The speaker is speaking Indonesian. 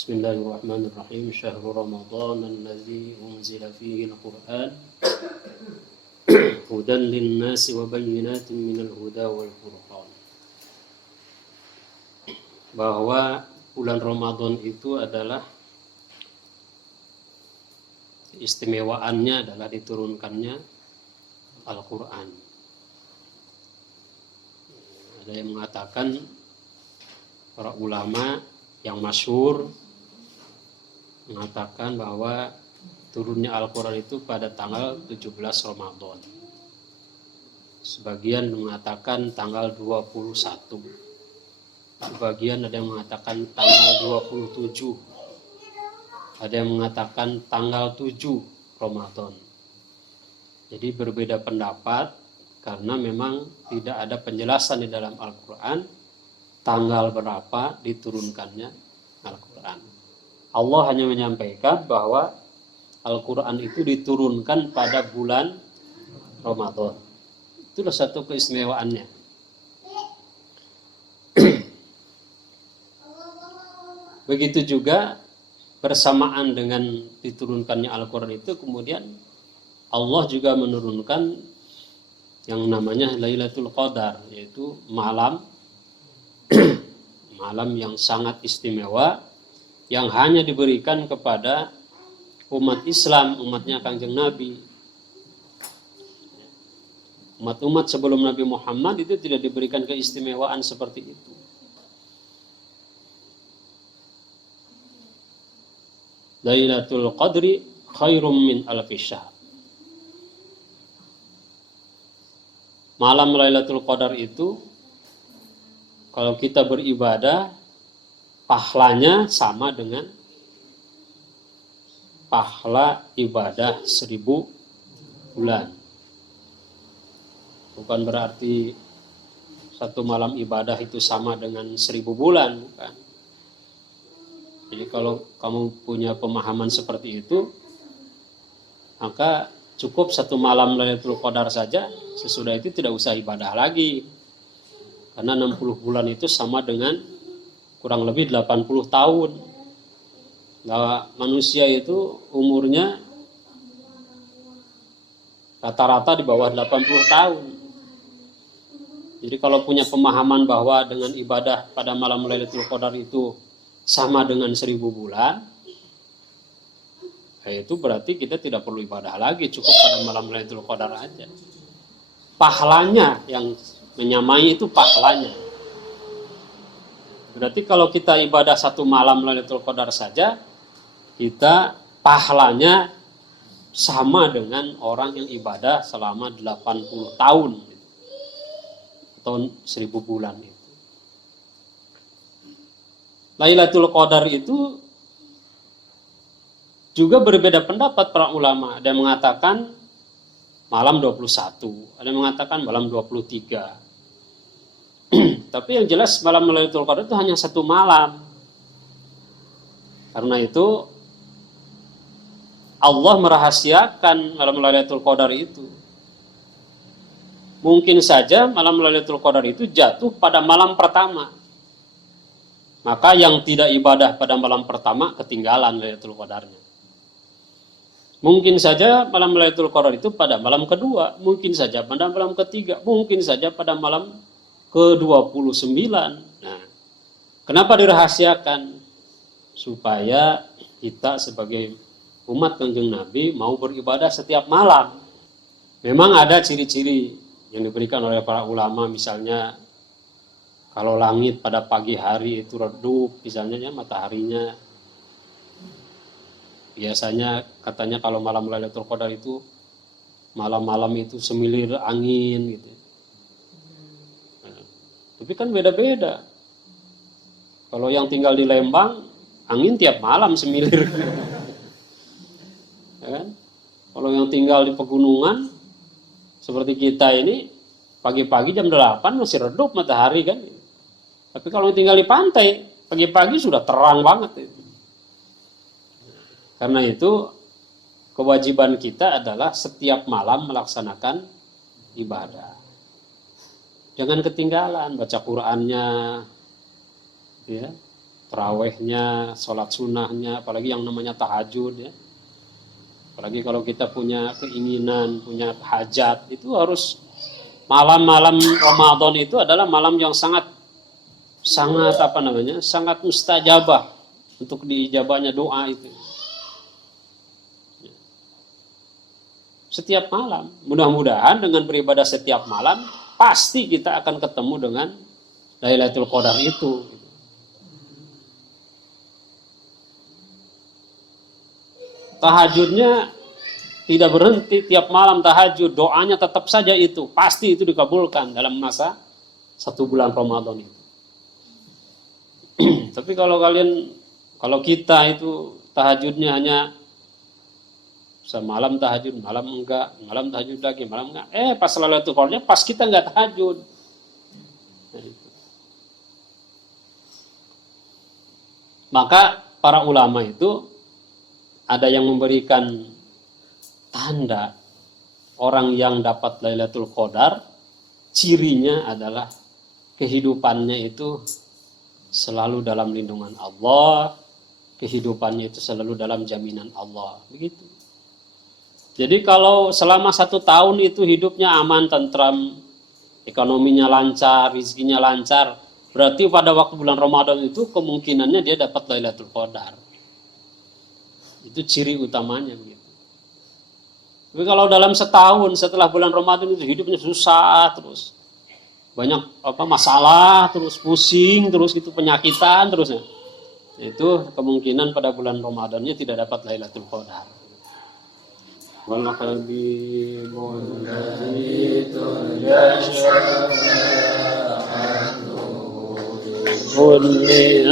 Bismillahirrahmanirrahim. Syahrul Ramadan allazi unzila fihi al-Qur'an hudan lin-nasi wa bayyinatin minal huda wal furqan. Bahwa bulan Ramadan itu adalah istimewaannya adalah diturunkannya Al-Qur'an. Ada yang mengatakan, para ulama yang masyhur mengatakan bahwa turunnya Al-Quran itu pada tanggal 17 Ramadan. Sebagian mengatakan tanggal 21. Sebagian ada yang mengatakan tanggal 27. Ada yang mengatakan tanggal 7 Ramadan. Jadi berbeda pendapat karena memang tidak ada penjelasan di dalam Al-Quran tanggal berapa diturunkannya Al-Quran. Allah hanya menyampaikan bahwa Al-Quran itu diturunkan pada bulan Ramadan. Itulah satu keistimewaannya. Begitu juga bersamaan dengan diturunkannya Al-Quran itu, kemudian Allah juga menurunkan yang namanya Lailatul Qadar, yaitu malam yang sangat istimewa, yang hanya diberikan kepada umat Islam, umatnya Kangjeng Nabi. Umat-umat sebelum Nabi Muhammad itu tidak diberikan keistimewaan seperti itu. Lailatul Qadri khairum min alfi syahr. Malam Lailatul Qadar itu kalau kita beribadah, pahlanya sama dengan pahla ibadah 1000 bulan. Bukan berarti satu malam ibadah itu sama dengan 1000 bulan, bukan. Jadi kalau kamu punya pemahaman seperti itu, maka cukup satu malam Lailatul Qadar saja, sesudah itu tidak usah ibadah lagi. Karena 60 bulan itu sama dengan kurang lebih 80 tahun. Nah, manusia itu umurnya rata-rata di bawah 80 tahun. Jadi kalau punya pemahaman bahwa dengan ibadah pada malam Lailatul Qadar itu sama dengan 1000 bulan, itu berarti kita tidak perlu ibadah lagi, cukup pada malam Lailatul Qadar aja. Pahalanya yang menyamai itu pahalanya. Berarti kalau kita ibadah satu malam Lailatul Qadar saja, kita pahalanya sama dengan orang yang ibadah selama 80 tahun atau 1000 bulan itu. Lailatul Qadar itu juga berbeda pendapat para ulama. Ada yang mengatakan malam 21, ada yang mengatakan malam 23. Tapi yang jelas malam Lailatul Qadar itu hanya satu malam. Karena itu Allah merahasiakan malam Lailatul Qadar itu. Mungkin saja malam Lailatul Qadar itu jatuh pada malam pertama. Maka yang tidak ibadah pada malam pertama ketinggalan Lailatul Qadarnya. Mungkin saja malam Lailatul Qadar itu pada malam kedua, mungkin saja pada malam ketiga, mungkin saja pada malam ke-29. Nah, kenapa dirahasiakan? Supaya kita sebagai umat Kanjeng Nabi mau beribadah setiap malam. Memang ada ciri-ciri yang diberikan oleh para ulama, misalnya kalau langit pada pagi hari itu redup, misalnya ya, mataharinya. Biasanya katanya kalau malam Lailatul Qadar itu malam-malam itu semilir angin gitu. Tapi kan beda-beda. Kalau yang tinggal di Lembang, angin tiap malam semilir. Ya kan? Kalau yang tinggal di pegunungan, seperti kita ini, pagi-pagi jam 8 masih redup matahari kan. Tapi kalau yang tinggal di pantai, pagi-pagi sudah terang banget. Karena itu, kewajiban kita adalah setiap malam melaksanakan ibadah. Jangan ketinggalan baca Qur'annya, ya. Tarawehnya, sholat sunnahnya, apalagi yang namanya tahajud ya. Apalagi kalau kita punya keinginan, punya hajat, itu harus malam-malam Ramadan itu adalah malam yang sangat sangat mustajabah untuk diijabahnya doa itu. Setiap malam, mudah-mudahan dengan beribadah setiap malam, pasti kita akan ketemu dengan Lailatul Qadar itu. Tahajudnya tidak berhenti, tiap malam tahajud, doanya tetap saja itu, pasti itu dikabulkan dalam masa 1 bulan Ramadan itu. Tapi kalau kita itu tahajudnya hanya semalam tahajud, malam enggak, malam tahajud lagi, malam enggak. Pas Lailatul Qadarnya pas kita enggak tahajud. Nah, maka para ulama itu ada yang memberikan tanda orang yang dapat Lailatul Qadar, cirinya adalah kehidupannya itu selalu dalam lindungan Allah, kehidupannya itu selalu dalam jaminan Allah, begitu. Jadi kalau selama 1 tahun itu hidupnya aman, tentram, ekonominya lancar, rezekinya lancar, berarti pada waktu bulan Ramadan itu kemungkinannya dia dapat Lailatul Qadar. Itu ciri utamanya begitu. Tapi kalau dalam setahun setelah bulan Ramadan itu hidupnya susah terus, banyak masalah terus, pusing terus, gitu, penyakitan terusnya, itu kemungkinan pada bulan Ramadannya tidak dapat Lailatul Qadar. Walaqalbi munajitun yasha'atu kulli